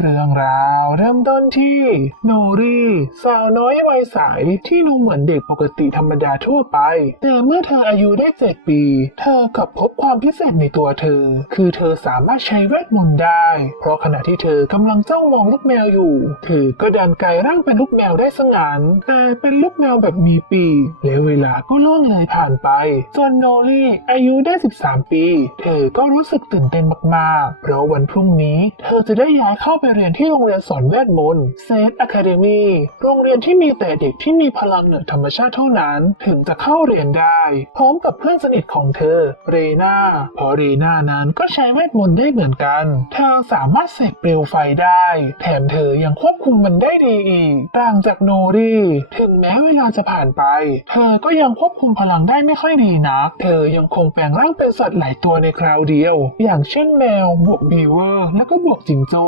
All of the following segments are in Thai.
เรื่องราวเริ่มต้นที่โนรีสาวน้อยวัยใสที่ดูเหมือนเด็กปกติธรรมดาทั่วไป แต่เมื่อเธออายุได้เจ็ดปี เธอกลับพบความพิเศษในตัวเธอ คือเธอสามารถใช้เวทมนต์ได้ เพราะขณะที่เธอกำลังจ้องมองลูกแมวอยู่ เธอก็ดันกลายร่างเป็นลูกแมวได้สงานแต่เป็นลูกแมวแบบมีปีกและเวลาก็ล่วงเลยผ่านไปส่วนโนรีอายุได้ 13 ปี เธอก็รู้สึกตื่นเต้นมากๆ เพราะวันพรุ่งนี้ เธอจะได้ย้ายเข้าไปเรียนที่โรงเรียนสอนเวทมนต์เซตอะคาเดมีโรงเรียนที่มีแต่เด็กที่มีพลังเหนือธรรมชาติเท่านั้นถึงจะเข้าเรียนได้ พร้อมกับเพื่อนสนิทของเธอ เรนาพราะเรนานั้นก็ใช้เวทมนต์ได้เหมือนกัน เธอสามารถเสกเปลวไฟได้ แถมเธอยังควบคุมมันได้ดีอีกต่างจากโนรีถึงแม้เวลาจะผ่านไป เธอก็ยังควบคุมพลังได้ไม่ค่อยดีนัก เธอยังคงแปลงร่างเป็นสัตว์หลายตัวในคราวเดียว อย่างเช่นแมวบวกบีเวอร์ แล้วก็บวกจิงโจ้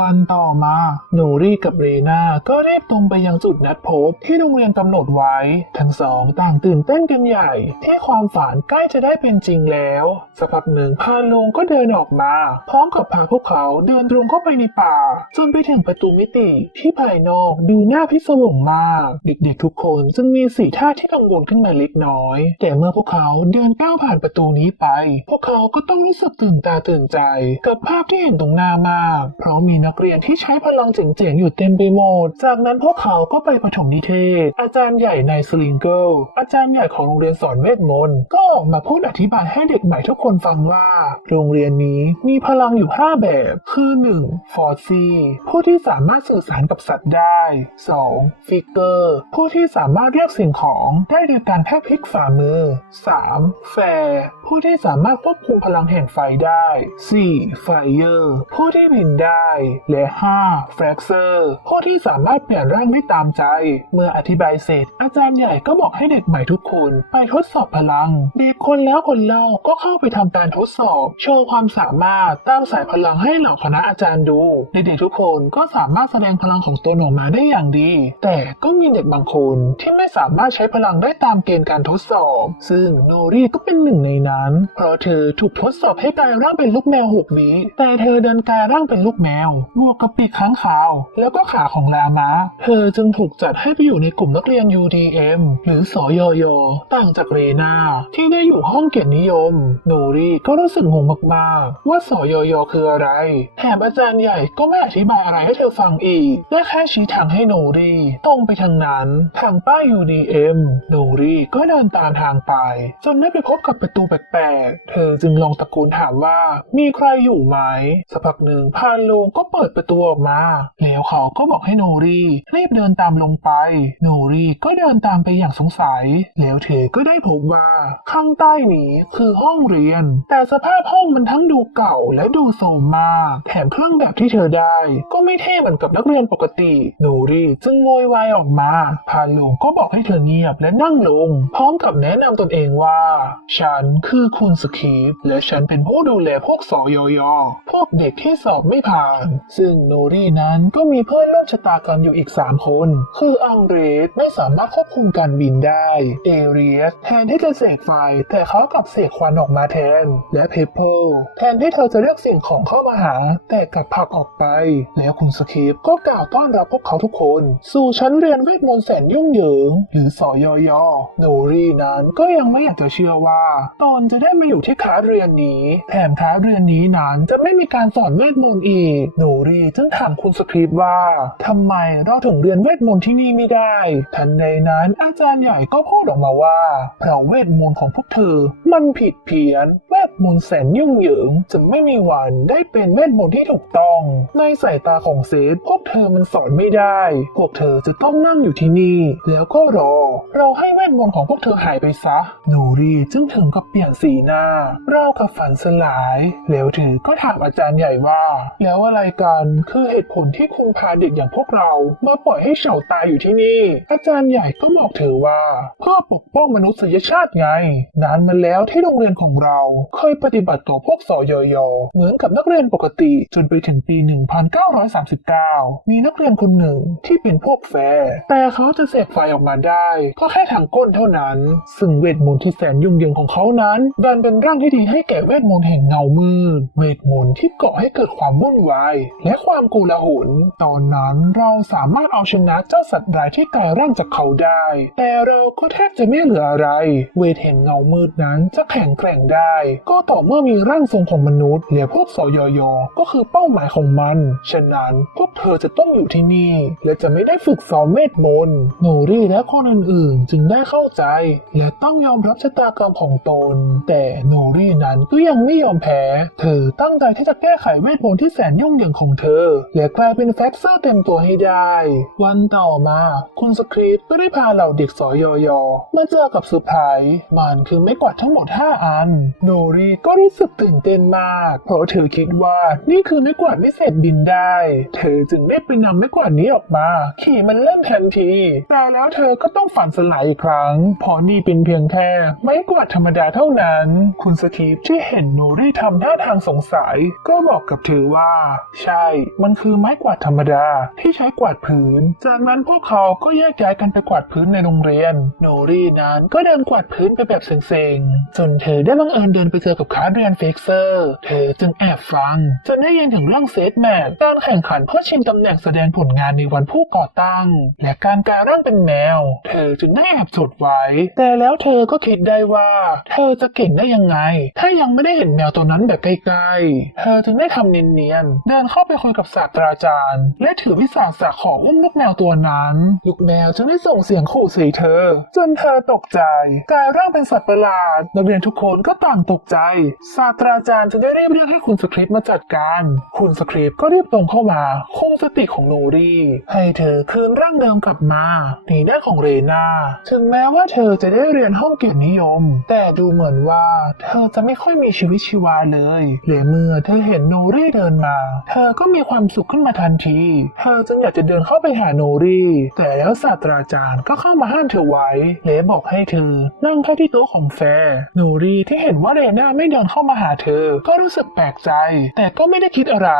วันต่อมาโนรีกับเรนาก็รีบตรงไปยังจุดนัดพบที่โรงเรียนกำหนดไว้ ทั้งสองต่างตื่นเต้นกันใหญ่ ที่ความฝันใกล้จะได้เป็นจริงแล้วสักพักหนึ่งพานลงก็เดินออกมา พร้อมกับพาพวกเขาเดินตรงเข้าไปในป่า จนไปถึงประตูมิติที่ภายนอกดูน่าพิศวงมาก เด็กๆทุกคนจึงมีสีท่าที่กังวลขึ้นมาเล็กน้อย แต่เมื่อพวกเขาเดินก้าวผ่านประตูนี้ไป พวกเขาก็ต้องรู้สึกตื่นตาตื่นใจ กับภาพที่เห็นตรงหน้ามากเพราะมีนกเรียนที่ใช้พลังเจ๋งๆอยู่เต็มไปหมด จากนั้นพวกเขาก็ไปประถมนิเทศ อาจารย์ใหญ่ในสลิงเกิลอาจารย์ใหญ่ของโรงเรียนสอนเวทมนต์ก็ออกมาพูดอธิบายให้เด็กใหม่ทุกคนฟังว่า โรงเรียนนี้มีพลังอยู่ 5 แบบ คือ 1. ฟอร์ซีผู้ที่สามารถสื่อสารกับสัตว์ได้ 2. ฟิกเกอร์ผู้ที่สามารถเรียกสิ่งของได้โดยการแค่พลิกฝ่ามือ 3. แฟร์ผู้ที่สามารถควบคุมพลังแห่งไฟได้ 4. ไฟเยอร์ผู้ที่บินได้และ 5. แฟกเซอร์ผู้ที่สามารถเปลี่ยนร่างได้ตามใจ เมื่ออธิบายเสร็จ อาจารย์ใหญ่ก็บอกให้เด็กใหม่ทุกคน ไปทดสอบพลัง เด็กคนแล้วคนเล่าก็เข้าไปทำการทดสอบ โชว์ความสามารถตามสายพลังให้เหล่าคณะอาจารย์ดูเด็กๆทุกคนก็สามารถแสดงพลังของตนออกมาได้อย่างดี แต่ก็มีเด็กบางคนที่ไม่สามารถใช้พลังได้ตามเกณฑ์การทดสอบ ซึ่งโนรีก็เป็นหนึ่งในนั้น เพราะเธอถูกทดสอบให้กลายร่างเป็นลูกแมวหกวิแต่เธอเดินกลายร่างเป็นลูกแมวบวกกับปีกค้างคาว แล้วก็ขาของลามะ เธอจึงถูกจัดให้ไปอยู่ในกลุ่มนักเรียน UDM หรือสอยอยต่างจากเรนาที่ได้อยู่ห้องเกียรตินิยม โนรีก็รู้สึกงงมากๆ ว่าสอยอยคืออะไรแถมอาจารย์ใหญ่ก็ไม่อธิบายอะไรให้เธอฟังอีกและแค่ชี้ทางให้โนรีตรงไปทางนั้นทางป้าย UDM โนรีก็เดินตามทางไป จนได้ไปพบกับประตูแปลกๆ เธอจึงลองตะโกนถามว่ามีใครอยู่ไหมสักพักหนึ่งพานโลงก็เปิดประตูออกมา แล้วเขาก็บอกให้โนรีรีบเดินตามลงไป โนรีก็เดินตามไปอย่างสงสัย แล้วเธอก็ได้พบว่าข้างใต้นี้คือห้องเรียน แต่สภาพห้องมันทั้งดูเก่าและดูโทรมมาก แถมเครื่องแบบที่เธอได้ ก็ไม่เท่เหมือนกับนักเรียนปกติ โนรีจึงโวยวายออกมา พานโลงก็บอกให้เธอเงียบและนั่งลง พร้อมกับแนะนำตนเองว่า ฉันคือคุณสคีฟและฉันเป็นผู้ดูแลพวกสอยอยพวกเด็กที่สอบไม่ผ่านซึ่งโนรีนั้นก็มีเพื่อนร่วมชะตากรรมอยู่อีก 3 คน คืออังเดรสไม่สามารถควบคุมการบินได้ เอเรียสแทนที่จะเสกไฟ แต่เขากลับเสกควันออกมาแทน และเพเปอร์แทนที่เธอจะเรียกสิ่งของเข้ามาหา แต่กลับผลักออกไป แล้วคุณสคีฟก็กล่าวต้อนรับพวกเขาทุกคน สู่ชั้นเรียนเวทมนต์แสนยุ่งเหยิง หรือสอยอยโนรีนั้นก็ยังไม่อยากจะเชื่อว่า ตนจะได้มาอยู่ที่คาเรียนนี้ แถมคาเรียนนี้นั้นจะไม่มีการสอนเวทมนต์อีกโนรีจึงถามคุณสคริปว่าทำไมเราถึงเรียนเวทมนต์ที่นี่ไม่ได้ ทันใดนั้นอาจารย์ใหญ่ก็พูดออกมาว่าเพราะเวทมนต์ของพวกเธอ มันผิดเพี้ยน เวทมนต์แสนยุ่งเหยิง จะไม่มีวันได้เป็นเวทมนต์ที่ถูกต้อง ในสายตาของเซธพวกเธอมันสอนไม่ได้ พวกเธอจะต้องนั่งอยู่ที่นี่ แล้วก็รอ เราให้เวทมนต์ของพวกเธอหายไปซะโนรีจึงถึงกับเปลี่ยนสีหน้าเรากับฝันสลาย แล้วเธอก็ถามอาจารย์ใหญ่ว่า แล้วอะไรกัน คือเหตุผลที่คุณพาเด็กอย่างพวกเรามาปล่อยให้เฉาตายอยู่ที่นี่ อาจารย์ใหญ่ก็บอกเธอว่าเพื่อปกป้องมนุษยชาติไง นานมาแล้วที่โรงเรียนของเราเคยปฏิบัติต่อพวกสอยอยเหมือนกับนักเรียนปกติจนไปถึงปี 1939 มีนักเรียนคนหนึ่งที่เป็นพวกแฟร์แต่เขาจะเสกไฟออกมาได้ ก็แค่ทางก้นเท่านั้น ซึ่งเวทมนต์ที่แสนยุ่งเหยิงของเขานั้นดันเป็นร่างที่ดีให้แก่เวทมนต์แห่งเงามืดเวทมนต์ที่ก่อให้เกิดความวุ่นวายและความกูลาหลตอนนั้นเราสามารถเอาชนะเจ้าสัตว์ร้ายที่กลายร่างจากเขาได้ แต่เราก็แทบจะไม่เหลืออะไร เวทแห่งเงามืดนั้นจะแข็งแกร่งได้ ก็ต่อเมื่อมีร่างทรงของมนุษย์และพวกสอยอยก็คือเป้าหมายของมัน ฉะนั้นพวกเธอจะต้องอยู่ที่นี่ และจะไม่ได้ฝึกซ้อมเวทมนต์โนรี่และคนอื่นๆ จึงได้เข้าใจ และต้องยอมรับชะตากรรมของตน แต่โนรี่นั้นก็ยังไม่ยอมแพ้ เธอตั้งใจที่จะแก้ไขเวทมนต์ที่แสนยุ่งเหยิงของเธอ และกลายเป็นแฟกเซอร์เต็มตัวให้ได้ วันต่อมา คุณสคริปก็ได้พาเหล่าเด็กสอยอยมาเจอกับเซอร์ไพรส์มันคือไม่กวาดทั้งหมด 5 อัน โนรีก็รู้สึกตื่นเต้นมาก เพราะเธอคิดว่านี่คือไม่กวาดวิเศษบินได้ เธอจึงได้ไปนำไม่กวาดนี้ออกมา ขี่มันเล่นทันที แต่แล้วเธอก็ต้องฝันสลายอีกครั้งเพราะนี่เป็นเพียงแค่ไม้กวาดธรรมดาเท่านั้น คุณสตีฟที่เห็นโนรีทำท่าทางสงสัย ก็บอกกับเธอว่าใช่ มันคือไม้กวาดธรรมดาที่ใช้กวาดพื้น จากนั้นพวกเขาก็แยกย้ายกันไปกวาดพื้นในโรงเรียน โนรีนั้นก็เดินกวาดพื้นไปแบบเซ็งๆ จนเธอได้บังเอิญเดินไปเจอกับคาร์เรียนเฟกเซอร์ เธอจึงแอบฟัง จนได้ยินถึงเรื่องเซตแมทการแข่งขันเพื่อชิงตำแหน่งแสดงผลงานในวันผู้ก่อตั้ง และการกลายร่างเป็นแมว เธอจึงได้แอบจดไว้ แต่แล้วเธอก็คิดได้ว่า เธอจะเก่งได้ยังไง ถ้ายังไม่ได้เห็นแมวตัวนั้นแบบใกล้ๆ เธอจึงได้ทำเนียนๆเดินเข้าไปคุยกับศาสตราจารย์ และถือวิสาสะขออุ้มลูกแมวตัวนั้น ลูกแมวจึงได้ส่งเสียงขู่ใส่เธอ จนเธอตกใจกลายร่างเป็นสัตว์ประหลาดนักเรียนทุกคนก็ต่างตกใจ ศาสตราจารย์จึงได้รีบเรียกให้คุณสคริปต์มาจัดการ คุณสคริปต์ก็รีบตรงเข้ามาคุมสติของโนรีให้เธอคืนร่างเดิมกลับมาในด้านของเรนาถึงแม้ว่าเธอจะได้เรียนห้องเกียรตินิยม แต่ดูเหมือนว่าเธอจะไม่ค่อยมีชีวิตชีวาเลยและเมื่อเธอเห็นโนรีเดินมา เธอก็มีความสุขขึ้นมาทันที เธอจึงอยากจะเดินเข้าไปหาโนรี แต่แล้วศาสตราจารย์ก็เข้ามาห้ามเธอไว้ และบอกให้เธอ นั่งเข้าที่โต๊ะของแฟร์โนรีที่เห็นว่าเรน่าไม่เดินเข้ามาหาเธอ ก็รู้สึกแปลกใจ แต่ก็ไม่ได้คิดอะไร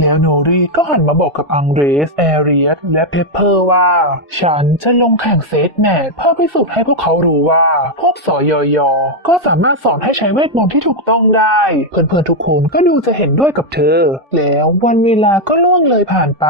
แล้วโนรีก็หันมาบอกกับอังเรส แอเรียสและเพปเปอร์ว่า ฉันจะลงแข่งเซตแมทเพื่อพิสูจน์ให้พวกเขารู้ว่า พวกสอยอยอก็สามารถสอนให้ใช้เวทมนต์ที่ถูกต้องได้ เพื่อนๆทุกคนก็ดูจะเห็นด้วยกับเธอ แล้ววันเวลาก็ล่วงเลยผ่านไป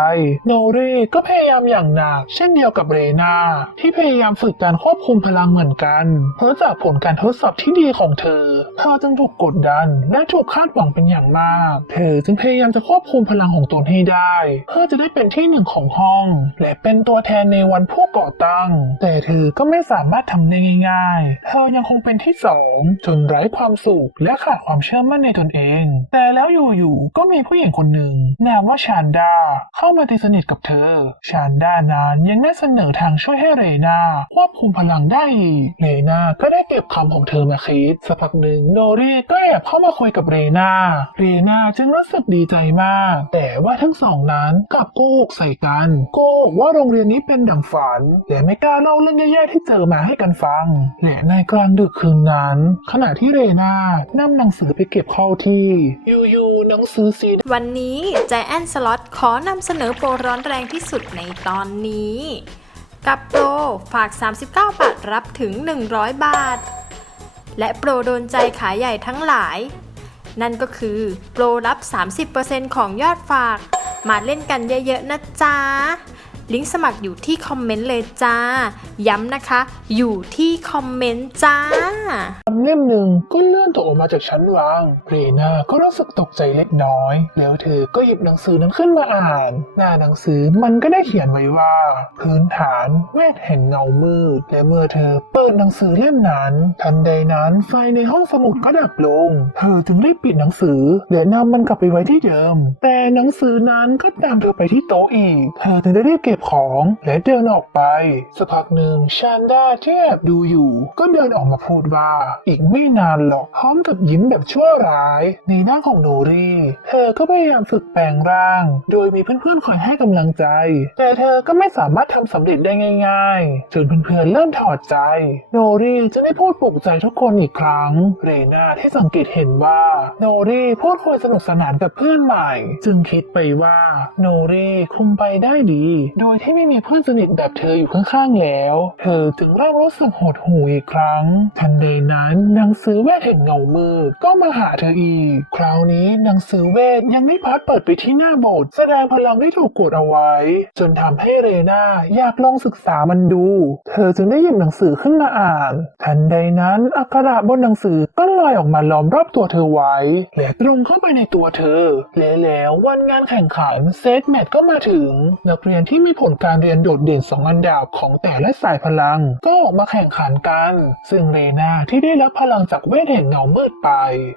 โนรีก็พยายามอย่างหนัก เช่นเดียวกับเรนาที่พยายามฝึกการควบคุมพลังเหมือนกัน เพราะจากผลการทดสอบที่ดีของเธอเธอจึงถูกกดดันและถูกคาดหวังเป็นอย่างมาก เธอจึงพยายามจะควบคุมพลังของตนให้ได้ เพื่อจะได้เป็นที่หนึ่งของห้อง และเป็นตัวแทนในวันผู้ก่อตั้ง แต่เธอก็ไม่สามารถทำได้ง่ายๆ เธอยังคงเป็นที่สองจนไร้ความสุขและขาดความเชื่อมั่นในตนเอง แต่แล้วอยู่ๆก็มีผู้หญิงคนหนึ่งนามว่าชานดาเข้ามาตีสนิทกับเธอ ชานดานั้นยังได้เสนอทางช่วยให้เรนาควบคุมพลังได้อีกเรนาก็ได้เก็บคำของเธอมาคิดสักพักหนึ่งโนรีก็แอบเข้ามาคุยกับเรนาเรนาจึงรู้สึกดีใจมาก แต่ว่าทั้งสองนั้นกลับโกหกใส่กัน โกหกว่าโรงเรียนนี้เป็นดังฝันและไม่กล้าเล่าเรื่องแย่ๆที่เจอมาให้กันฟังและในกลางดึกคืนนั้น ขณะที่เรนานำหนังสือไปเก็บเข้าที่อยู่ๆหนังสือสีวันนี้จแอนสล็อตขอนำเสนอโปรร้อนแรงที่สุดในตอนนี้ กับโปรฝาก 39 บาทรับถึง 100 บาท และโปรโดนใจขายใหญ่ทั้งหลาย นั่นก็คือโปรรับ 30%ของยอดฝาก มาเล่นกันเยอะๆนะจ๊ะ ลิงก์สมัครอยู่ที่คอมเมนต์เลยจ้า ย้ำนะคะ อยู่ที่คอมเมนต์จ้าคำเล่มหนึ่งก็เลื่อนตกออกมาจากชั้นวางเรนาก็รู้สึกตกใจเล็กน้อย แล้วเธอก็หยิบหนังสือนั้นขึ้นมาอ่าน หน้าหนังสือมันก็ได้เขียนไว้ว่า พื้นฐานเวทแห่งเงามืด และเมื่อเธอเปิดหนังสือเล่มนั้น ทันใดนั้นไฟในห้องสมุดก็ดับลง เธอจึงรีบปิดหนังสือและนำมันกลับไปไว้ที่เดิม แต่หนังสือนั้นก็ตามเธอไปที่โต๊ะอีก เธอจึงได้รีบเก็บบของและเดินออกไป สักพักหนึ่งชานด้าที่แอบดูอยู่ ก็เดินออกมาพูดว่า อีกไม่นานหรอกพร้อมกับยิ้มแบบชั่วร้าย ในหน้าของโนรีเธอก็พยายามฝึกแปลงร่าง โดยมีเพื่อนๆคอยให้กำลังใจ แต่เธอก็ไม่สามารถทำสำเร็จได้ง่าย ๆจนเพื่อนๆเริ่มถอดใจ โนรีจะได้พูดปลุกใจทุกคนอีกครั้ง เรนาที่สังเกตเห็นว่า โนรีพูดคุยสนุกสนานกับเพื่อนใหม่ จึงคิดไปว่า โนรีคงไปได้ดีโดยที่ไม่มีเพื่อนสนิทแบบเธออยู่ข้างๆแล้ว เธอจึงเริ่มรู้สึกหดหู่อีกครั้ง ทันใดนั้นหนังสือเวทแห่งเงามืดก็มาหาเธออีก คราวนี้หนังสือเวทยังไม่พัดเปิดไปที่หน้าโบสถ์แสดงพลังที่ถูกกดเอาไว้ จนทำให้เรนาอยากลองศึกษามันดู เธอจึงได้หยิบหนังสือขึ้นมาอ่าน ทันใดนั้นอักขระบนหนังสือก็ลอยออกมาล้อมรอบตัวเธอไว้ และตรงเข้าไปในตัวเธอและแล้ววันงานแข่งขันเซตแมทก็มาถึง นักเรียนที่มีผลการเรียนโดดเด่นสองอันดับของแต่และสายพลัง ก็ออกมาแข่งขันกัน ซึ่งเรนาที่ได้รับพลังจากเวทแห่งเงามืดไป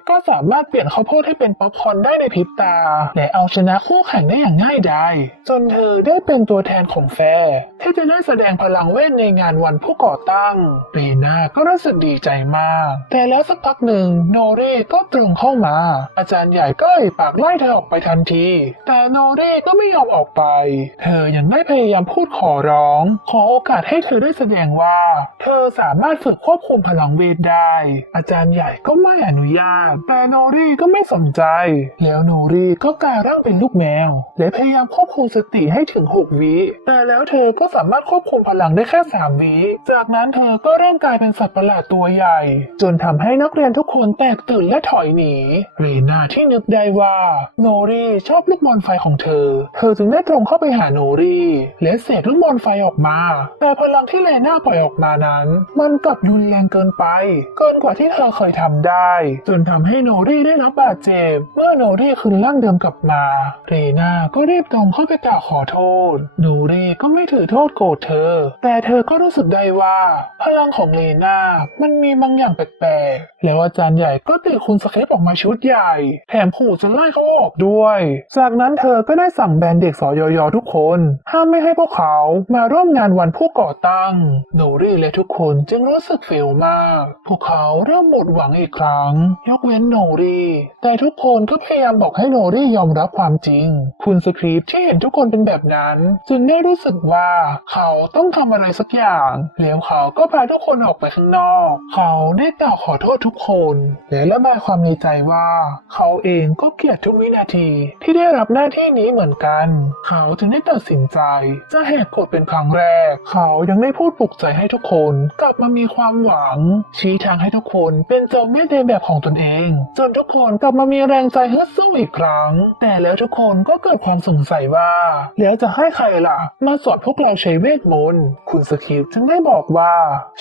ก็สามารถเปลี่ยนข้าวโพดให้เป็นป๊อปคอนได้ในพริบตา และเอาชนะคู่แข่งได้อย่างง่ายดายจนเธอได้เป็นตัวแทนของแฟร์ที่จะได้แสดงพลังเวทในงานวันผู้ก่อตั้ง เรนาก็รู้สึกดีใจมาก แต่แล้วสักพักหนึ่งโนเร่ก็ตรงเข้ามา อาจารย์ใหญ่ก็เอ่ยปากไล่เธอออกไปทันที แต่โนเร่ก็ไม่ยอมออกไป เธอยังได้พยายามพูดขอร้อง ขอโอกาสให้เธอได้แสดงว่า เธอสามารถฝึกควบคุมพลังเวทได้ อาจารย์ใหญ่ก็ไม่อนุญาต แต่โนรีก็ไม่สนใจ แล้วโนรีก็กลายร่างเป็นลูกแมว และพยายามควบคุมสติให้ถึง6วิแต่แล้วเธอก็สามารถควบคุมพลังได้แค่3วิจากนั้นเธอก็เริ่มกลายเป็นสัตว์ประหลาดตัวใหญ่ จนทำให้นักเรียนทุกคนแตกตื่นและถอยหนีเรนาที่นึกได้ว่า โนรีชอบลูกบอลไฟของเธอ เธอจึงได้ตรงเข้าไปหาโนรีและเสกลูกบอลไฟออกมา แต่พลังที่เรนาปล่อยออกมานั้น มันกลับรุนแรงเกินไป เกินกว่าที่เธอเคยทำได้ จนทำให้โนรี่ได้รับบาดเจ็บ เมื่อโนรี่คืนร่างเดิมกลับมาเรนาก็รีบตรงเข้าไปกล่าวขอโทษ โนรี่ก็ไม่ถือโทษโกรธเธอ แต่เธอก็รู้สึกได้ว่า พลังของเรนามันมีบางอย่างแปลกๆ แล้วอาจารย์ใหญ่ก็ตีคุณสเคปออกมาชุดใหญ่ แถมขู่จะไล่เขาออกด้วย จากนั้นเธอก็ได้สั่งแบนเด็กสอยอยทุกคนห้ามไม่ให้พวกเขามาร่วมงานวันผู้ก่อตั้ง โนรี่และทุกคนจึงรู้สึกเฟลมาก พวกเขาเริ่มหมดหวังอีกครั้ง ยกเว้นโนรี่ แต่ทุกคนก็พยายามบอกให้โนรี่ยอมรับความจริง คุณสคริปที่เห็นทุกคนเป็นแบบนั้น จึงได้รู้สึกว่าเขาต้องทำอะไรสักอย่าง แล้วเขาก็พาทุกคนออกไปข้างนอก เขาได้กล่าวขอโทษทุกคน และระบายความในใจว่า เขาเองก็เกลียดทุกวินาทีที่ได้รับหน้าที่นี้เหมือนกัน เขาจึงได้ตัดสินใจจะแหกกฎเป็นครั้งแรก เขายังได้พูดปลุกใจให้ทุกคนกลับมามีความหวัง ชี้ทางให้ทุกคนเป็นเจ้าแม่ในแบบของตนเอง จนทุกคนกลับมามีแรงใจฮึดสู้อีกครั้ง แต่แล้วทุกคนก็เกิดความสงสัยว่า แล้วจะให้ใครล่ะ มาสอนพวกเราใช้เวทมนต์คุณสคิปจึงได้บอกว่า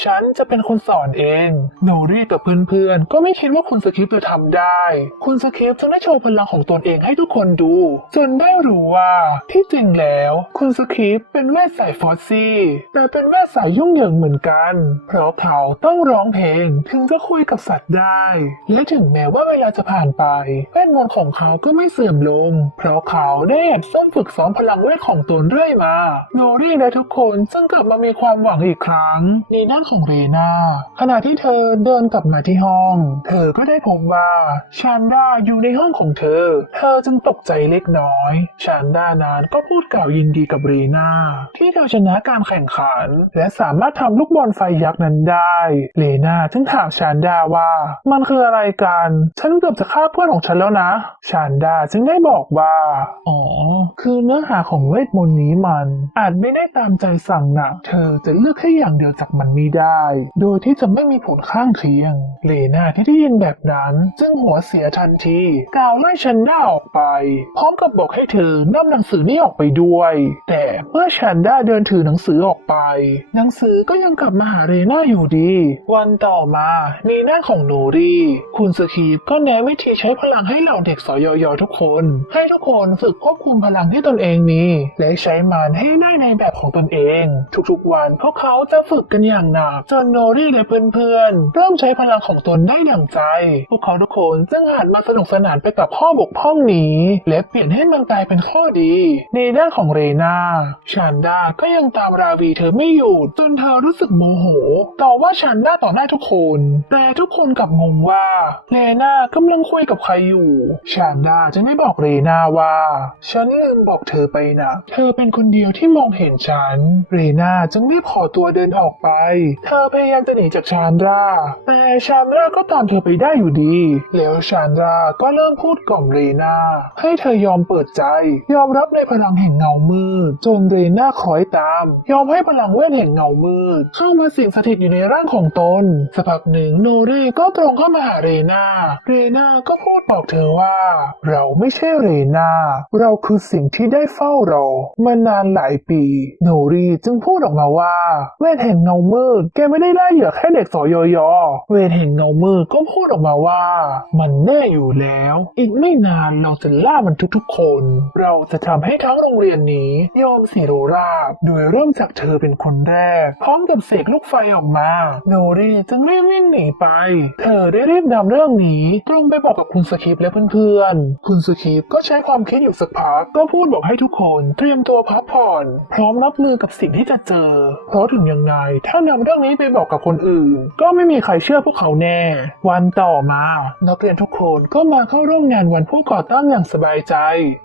ฉันจะเป็นคนสอนเองโนรี่กับเพื่อนๆก็ไม่คิดว่าคุณสคิปจะทำได้ คุณสคิปจึงได้โชว์พลังของตนเองให้ทุกคนดู จนได้รู้ว่าที่จริงแล้วคุณสคิปเป็นเวทสายฟอสซี่ แต่เป็นเวทสายยุ่งเหยิงเหมือนกัน เพราะเขาต้องร้องเพลงถึงจะคุยกับสัตว์ได้ และถึงแม้ว่าเวลาจะผ่านไปเวทมนต์ของเขาก็ไม่เสื่อมลง เพราะเขาได้แอบซ่อมฝึกซ้อมพลังเวทของตนเรื่อยมาโนรี่และทุกคนจึงกลับมามีความหวังอีกครั้ง ในด้านของเรนาขณะที่เธอเดินกลับมาที่ห้อง เธอก็ได้พบว่าชานด้าอยู่ในห้องของเธอ เธอจึงตกใจเล็กน้อย ชานด้านั้นก็พูดกล่าวยินดีกับรนาที่เธอชนะการแข่งขัน และสามารถทำลูกบอลไฟยักษ์นั้นได้เรนาจึงถามชานดาว่า มันคืออะไรกัน ฉันเกือบจะฆ่าเพื่อนของฉันแล้วนะ ชานดาจึงได้บอกว่า อ๋อ คือเนื้อหาของเวทมนต์นี้มัน อาจไม่ได้ตามใจสั่งนะเธอจะเลือกแค่อย่างเดียวจากมันไม่ได้ โดยที่จะไม่มีผลข้างเคียงเลนาที่ได้ยินแบบนั้น จึงหัวเสียทันทีกล่าวไล่ชันด้าออกไป พร้อมกับบอกให้เธอนำหนังสือนี้ออกไปด้วย แต่เมื่อชันด้าเดินถือหนังสือออกไป หนังสือก็ยังกลับมาหาเรนาอยู่ดี วันต่อมาในหน้าของโนรี่ คุณสคีปก็แนะวิธีใช้พลังให้เหล่าเด็กสอยอยทุกคน ให้ทุกคนฝึกควบคุมพลังที่ตนเองมี และใช้มันให้ได้ในแบบของตนเอง ทุกๆวันพวกเขาจะฝึกกันอย่างหนักจนโนรี่และเพื่อนๆเริ่มใช้พลังของตนได้ดั่างใจ พวกเขาทุกคนจึงหันมาสนุกสนานไปกับข้อบกพร่องนี้ และเปลี่ยนให้มันกลายเป็นข้อดี ในด้านของเรนาชันดาก็ยังตามราวีเธอไม่หยุดจนเธอรู้สึกโมโห ต่อว่าชันดาต่อหน้าทุกคน แต่ทุกคนกลับงงว่าเลนากำลังคุยกับใครอยู่ชันดาจึงได้บอกเรนาว่า ฉันลืมบอกเธอไปนะเธอเป็นคนเดียวที่มองเห็นฉัน เรนาจึงรีบขอตัวเดินออกไป เธอพยายามจะหนีจากชานดราแต่ชานดราก็ตามเธอไปได้อยู่ดี แล้วชานดราก็เริ่มพูดกล่อมเรนาให้เธอยอมเปิดใจ ยอมรับในพลังแห่งเงามืดจนเรนาคอยตาม ยอมให้พลังเวทแห่งเงามืดเข้ามาสิงสถิตอยู่ในร่างของตนสักพักหนึ่งโนเรก็ตรงเข้ามาหาเรนาเรนาก็พูดบอกเธอว่า เราไม่ใช่เรนาเราคือสิ่งที่ได้เฝ้ารอมานานหลายปี โนรีจึงพูดออกมาว่า เวทแห่งเงามืดแกไม่ได้ไล่เหยื่อแค่เด็กสอยอยอเวทแห่งเงามืดก็พูดออกมาว่า มันแน่อยู่แล้ว อีกไม่นานเราจะล่ามันทุกๆคน เราจะทำให้ทั้งโรงเรียนนี้ยอมสีโรราบ โดยเริ่มจากเธอเป็นคนแรก พร้อมกับเสกลูกไฟออกมา โนรีจึงรีบวิ่งหนีไป เธอได้รีบนำเรื่องนี้ ตรงไปบอกกับคุณสคิปและเพื่อนๆ คุณสคิปก็ใช้ความคิดอยู่สักพัก ก็พูดบอกให้ทุกคนเตรียมตัวพักผ่อน พร้อมรับมือกับสิ่งที่จะเจอ เพราะถึงยังไง ถ้านำเรื่องนี้ไปบอกกับคนอื่น ก็ไม่มีใครเชื่อพวกเขาแน่ วันต่อมา นักเรียนทุกคนก็มาเข้าร่วมงานวันผู้ก่อตั้งอย่างสบายใจ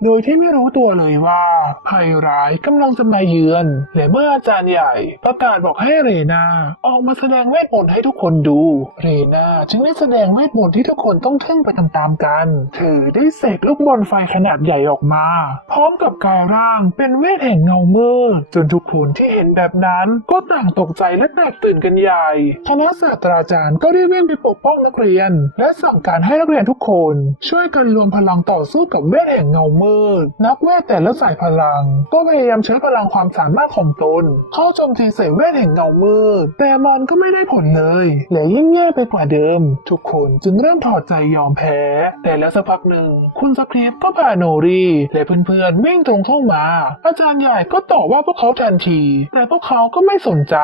โดยที่ไม่รู้ตัวเลยว่าภัยร้ายกำลังจะมาเยือน และเมื่ออาจารย์ใหญ่ ประกาศบอกให้เรนาออกมาแสดงเวทมนต์ให้ทุกคนดู เรนาจึงได้แสดงเวทมนต์ที่ทุกคนต้องทึ่งไปตามๆกัน เธอได้เสกลูกบอลไฟขนาดใหญ่ออกมา พร้อมกับกายร่างเป็นเวทแห่งเงามืดจนทุกคนที่เห็นแบบนั้นก็ต่างตกใจและแตกตื่นกันใหญ่ คณะศาสตราจารย์ก็ได้วิ่งไปปกป้องนักเรียน และสั่งการให้นักเรียนทุกคนช่วยกันรวมพลังต่อสู้กับเวทแห่งเงามืด นักเวทแต่ละสายพลัง ก็พยายามใช้พลังความสามารถของตนเข้าโจมตีใส่เวทแห่งเงามืดแต่มันก็ไม่ได้ผลเลยและยิ่งแย่ไปกว่าเดิม ทุกคนจึงเริ่มถอดใจยอมแพ้ แต่แล้วสักพักหนึ่ง คุณสคริปก็พาโนรีและเพื่อนๆวิ่งตรงเข้ามา อาจารย์ใหญ่ก็ต่อว่าพวกเขาทันที แต่พวกเขาก็ไม่สนใจ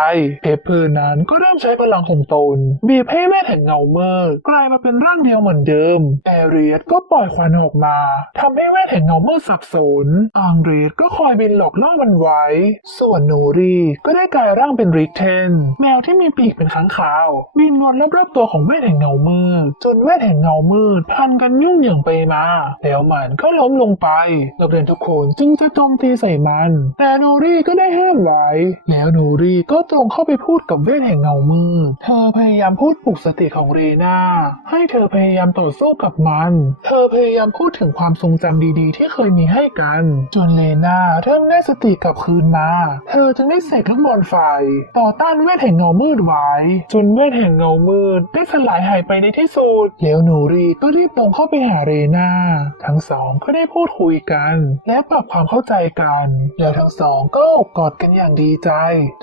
เพปเปอร์นั้นก็เริ่มใช้พลังของตน บีบให้เวทแห่งเงามืดกลายมาเป็นร่างเดียวเหมือนเดิมแอเรียสก็ปล่อยควันออกมาทำให้เวทแห่งเงามืดสับสนอังเรสก็คอยบินหลกล่อมันไว้ ส่วนโนรีก็ได้กลายร่างเป็นริกเทน แมวที่มีปีกเป็นค้างคาวบินวนรอบๆตัวของเวทแห่งเงามืด จนเวทแห่งเงามืด พันกันยุ่งเหยิงไปมา แล้วมันก็ล้มลงไปนักเรียนทุกคนจึงจะโจมตีใส่มัน แต่โนรีก็ได้ห้ามไว้ แล้วโนรีก็ตรงเข้าไปพูดกับเวทแห่งเงามืด เธอพยายามพูดปลุกสติของเรนาให้เธอพยายามต่อสู้กับมัน เธอพยายามพูดถึงความทรงจำดีๆ ที่เคยมีให้กัน จนเลนาเริ่มได้สติกลับคืนมา เธอจึงได้เสกลูกบอลไฟ ต่อต้านเวทแห่งเงามืดไว้ จนเวทแห่งเงามืดได้สลายหายไปในที่สุดแล้วหนูรีก็รีบตรงเข้าไปหาเรนาทั้งสองก็ได้พูดคุยกัน และปรับความเข้าใจกัน แล้วทั้งสองก็อบกอดกันอย่างดีใจ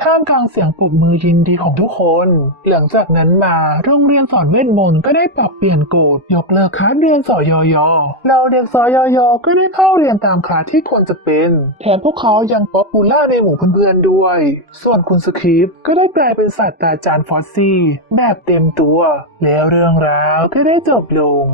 ท่ามกลางเสียงปรบมือยินดีของทุกคน หลังจากนั้นมาโรงเรียนสอนเวทมนต์ก็ได้ปรับเปลี่ยนกฎยกเลิกคลาสเรียนสอยอยอเราเด็กสอยอยอก็ได้เข้าเรียนตามคลาสที่ควรจะเป็นแถมพวกเขายังป๊อปปูล่าในหมู่เพื่อนๆด้วย ส่วนคุณสคริปก็ได้กลายเป็นสัศาสตราจานฟอสซี่แบบเต็มตัว แล้วเรื่องราวก็ได้จบลง